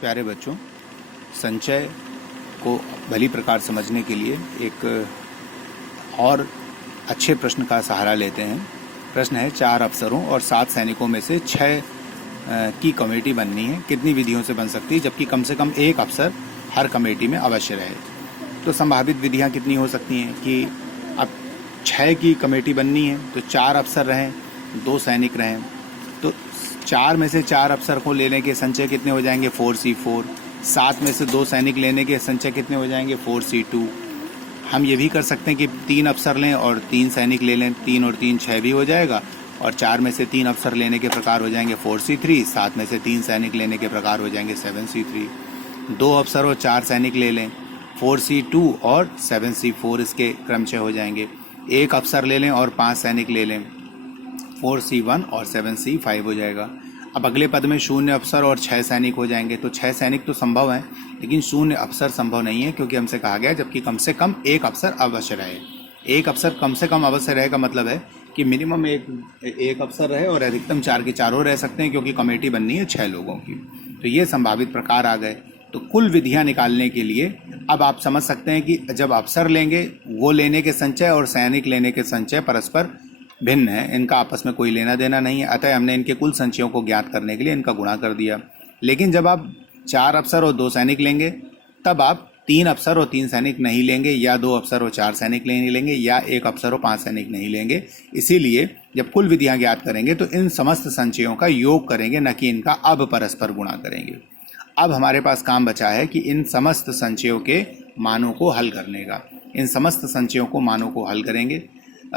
प्यारे बच्चों, संचय को भली प्रकार समझने के लिए एक और अच्छे प्रश्न का सहारा लेते हैं। प्रश्न है, 4 अफसरों और 7 सैनिकों में से 6 की कमेटी बननी है, कितनी विधियों से बन सकती है, जबकि कम से कम एक अफसर हर कमेटी में अवश्य रहे। तो संभावित विधियां कितनी हो सकती हैं कि अब 6 की कमेटी बननी है तो 4 अफसर रहें, 2 सैनिक रहें। तो 4 में से 4 अफसर को लेने के संचय कितने हो जाएंगे, 4C4। 7 में से 2 सैनिक लेने के संचय कितने हो जाएंगे, 4C2। हम ये भी कर सकते हैं कि 3 अफसर लें और 3 सैनिक ले लें, 3 और 3 6 भी हो जाएगा। और 4 में से 3 अफसर लेने के प्रकार हो जाएंगे 4C3। 7 में से 3 सैनिक लेने के प्रकार हो जाएंगे 7C3। 2 अफसर और 4 सैनिक ले लें, 4C2 और 7C4 इसके क्रमशः हो जाएंगे। 1 अफसर ले लें और 5 सैनिक ले लें, 4C1 और 7C5 हो जाएगा। अब अगले पद में 0 अफसर और 6 सैनिक हो जाएंगे। तो 6 सैनिक तो संभव है, लेकिन 0 अफसर संभव नहीं है, क्योंकि हमसे कहा गया जबकि कम से कम 1 अफसर अवश्य रहे। 1 अफसर कम से कम अवश्य रहे का मतलब है कि मिनिमम एक अफसर रहे और अधिकतम 4 के 4 रह सकते हैं, क्योंकि कमेटी बननी है 6 लोगों की। तो ये संभावित प्रकार आ गए। तो कुल विधियां निकालने के लिए अब आप समझ सकते हैं कि जब अफसर लेंगे वो लेने के संचय और सैनिक लेने के संचय परस्पर भिन्न है, इनका आपस में कोई लेना देना नहीं है। अतः हमने इनके कुल संचयों को ज्ञात करने के लिए इनका गुणा कर दिया। लेकिन जब आप 4 अफसर और 2 सैनिक लेंगे, तब आप 3 अफसर और 3 सैनिक नहीं लेंगे, या 2 अफसर और 4 सैनिक नहीं लेंगे, या 1 अफसर और 5 सैनिक नहीं लेंगे। इसीलिए जब कुल विधियां ज्ञात करेंगे तो इन समस्त संचयों का योग करेंगे, न कि इनका अब परस्पर गुणा करेंगे। अब हमारे पास काम बचा है कि इन समस्त संचयों के मानों को हल करने का। इन समस्त संचयों को मानों को हल करेंगे।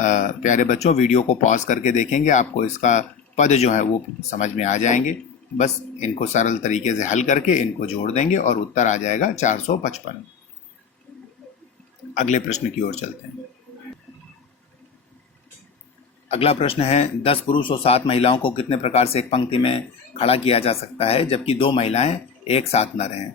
प्यारे बच्चों, वीडियो को पॉज करके देखेंगे, आपको इसका पद जो है वो समझ में आ जाएंगे। बस इनको सरल तरीके से हल करके इनको जोड़ देंगे और उत्तर आ जाएगा 455। अगले प्रश्न की ओर चलते हैं। अगला प्रश्न है, 10 पुरुष और 7 महिलाओं को कितने प्रकार से एक पंक्ति में खड़ा किया जा सकता है, जबकि 2 महिलाएं एक साथ न रहें।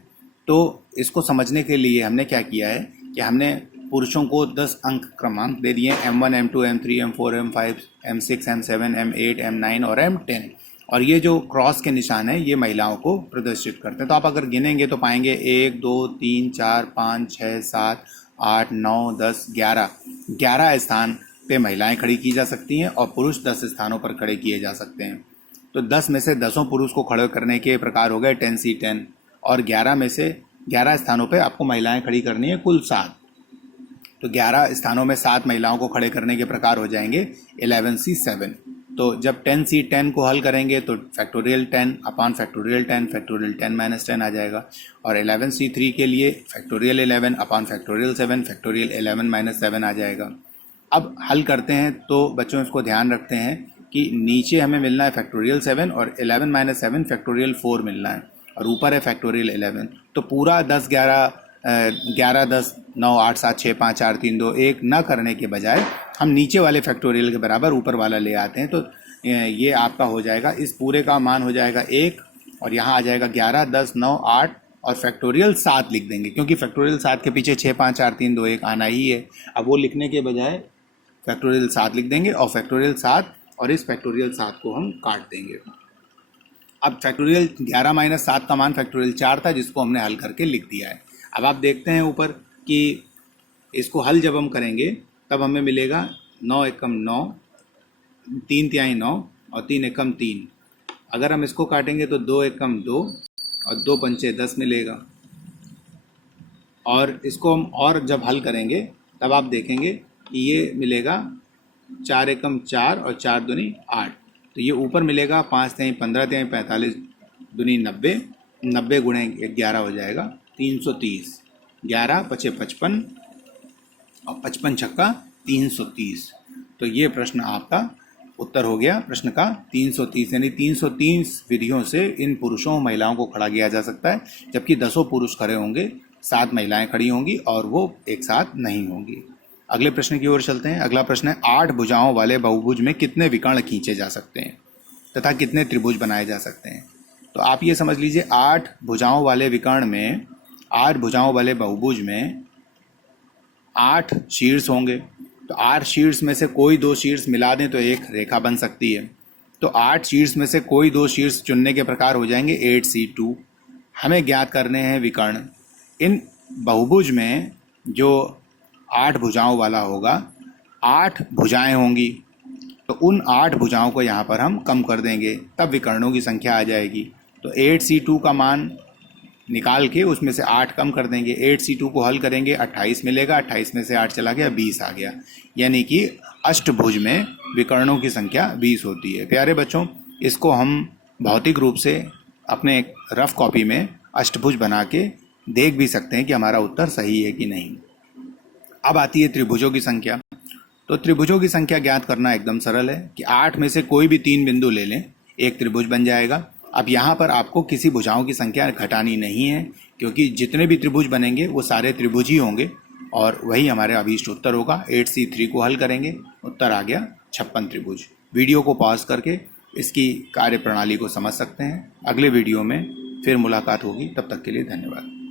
तो इसको समझने के लिए हमने क्या किया है कि हमने पुरुषों को 10 अंक क्रमांक दे दिए, M1, M2, M3, M4, M5, M6, M7, M8, M9 और M10। और ये जो क्रॉस के निशान है ये महिलाओं को प्रदर्शित करते हैं। तो आप अगर गिनेंगे तो पाएंगे 1 2 3 4 5 6 7 8 9 10 11 स्थान पे महिलाएं खड़ी की जा सकती हैं और पुरुष 10 स्थानों पर खड़े किए जा सकते हैं। तो 10 में से 10 पुरुष को खड़े करने के प्रकार हो गए 10C10, और 11 में से 11 स्थानों पे आपको महिलाएं खड़ी करनी है, कुल 7। तो 11 स्थानों में 7 महिलाओं को खड़े करने के प्रकार हो जाएंगे 11C7। तो जब 10C10 को हल करेंगे तो factorial 10 upon factorial 10 factorial 10 minus 10 आ जाएगा। और 11C3 के लिए factorial 11 upon factorial 7 factorial 11 minus 7 आ जाएगा। अब हल करते हैं तो बच्चों इसको ध्यान रखते हैं कि नीचे हमें मिलना है फैक्टोरियल 7 और 11 माइनस 7 फैक्टोरियल 4 मिलना है, और ऊपर है फैक्टोरियल 11। तो पूरा 10 11 11 10 9 8 7 6 5 4 3 2 1 न करने के बजाय हम नीचे वाले फैक्टोरियल के बराबर ऊपर वाला ले आते हैं। तो ये आपका हो जाएगा, इस पूरे का मान हो जाएगा 1, और यहाँ आ जाएगा 11 10 9 8 और फैक्टोरियल 7 लिख देंगे, क्योंकि फैक्टोरियल 7 के पीछे 6 5 4 3 2 1 आना ही है। अब वो लिखने के बजाय फैक्टोरियल 7 लिख देंगे, और फैक्टोरियल 7 और इस फैक्टोरियल 7 को हम काट देंगे। अब फैक्टोरियल 11 माइनस 7 का मान फैक्टोरियल 4 था, जिसको हमने हल करके लिख दिया है। अब आप देखते हैं ऊपर कि इसको हल जब हम करेंगे तब हमें मिलेगा 9 एकम 9, 3 तिहाई 9 और 3 एकम 3। अगर हम इसको काटेंगे तो 2 एकम 2 और 2 पंचे 10 मिलेगा। और इसको हम और जब हल करेंगे तब आप देखेंगे कि ये मिलेगा 4 एकम 4 और 4 दूनी 8। तो ये ऊपर मिलेगा 5 तिहाई 15 तिहाई 45 दूनी 90, 90 गुणे 11 हो जाएगा 330। 11 पचे 55 और 55 छक्का 330। तो ये प्रश्न आपका उत्तर हो गया, प्रश्न का 330। यानी 330 विधियों से इन पुरुषों और महिलाओं को खड़ा किया जा सकता है, जबकि 10 पुरुष खड़े होंगे, 7 महिलाएं खड़ी होंगी और वो एक साथ नहीं होंगी। अगले प्रश्न की ओर चलते हैं। अगला प्रश्न है, 8 भुजाओं वाले बहुभुज में कितने विकर्ण खींचे जा सकते हैं तथा कितने त्रिभुज बनाए जा सकते हैं। तो आप ये समझ लीजिए, 8 भुजाओं वाले विकर्ण में, 8 भुजाओं वाले बहुभुज में 8 शीर्ष होंगे। तो 8 शीर्ष में से कोई 2 शीर्ष मिला दें तो एक रेखा बन सकती है। तो 8 शीर्ष में से कोई 2 शीर्ष चुनने के प्रकार हो जाएंगे 8C2। हमें ज्ञात करने हैं विकर्ण। इन बहुभुज में जो 8 भुजाओं वाला होगा, 8 भुजाएं होंगी, तो उन 8 भुजाओं को यहाँ पर हम कम कर देंगे, तब विकर्णों की संख्या आ जाएगी। तो 8C2 का मान निकाल के उसमें से 8 कम कर देंगे। 8C2 को हल करेंगे, 28 मिलेगा, 28 में से 8 चला गया, 20 आ गया। यानी कि अष्टभुज में विकर्णों की संख्या 20 होती है। प्यारे बच्चों, इसको हम भौतिक रूप से अपने रफ कॉपी में अष्टभुज बना के देख भी सकते हैं कि हमारा उत्तर सही है कि नहीं। अब आती है त्रिभुजों की संख्या। तो त्रिभुजों की संख्या ज्ञात करना एकदम सरल है कि 8 में से कोई भी 3 बिंदु ले लें, एक त्रिभुज बन जाएगा। अब यहाँ पर आपको किसी भुजाओं की संख्या घटानी नहीं है, क्योंकि जितने भी त्रिभुज बनेंगे वो सारे त्रिभुज ही होंगे और वही हमारे अभीष्ट उत्तर होगा। 8C3 को हल करेंगे, उत्तर आ गया 56 त्रिभुज। वीडियो को पॉज करके इसकी कार्य प्रणाली को समझ सकते हैं। अगले वीडियो में फिर मुलाकात होगी, तब तक के लिए धन्यवाद।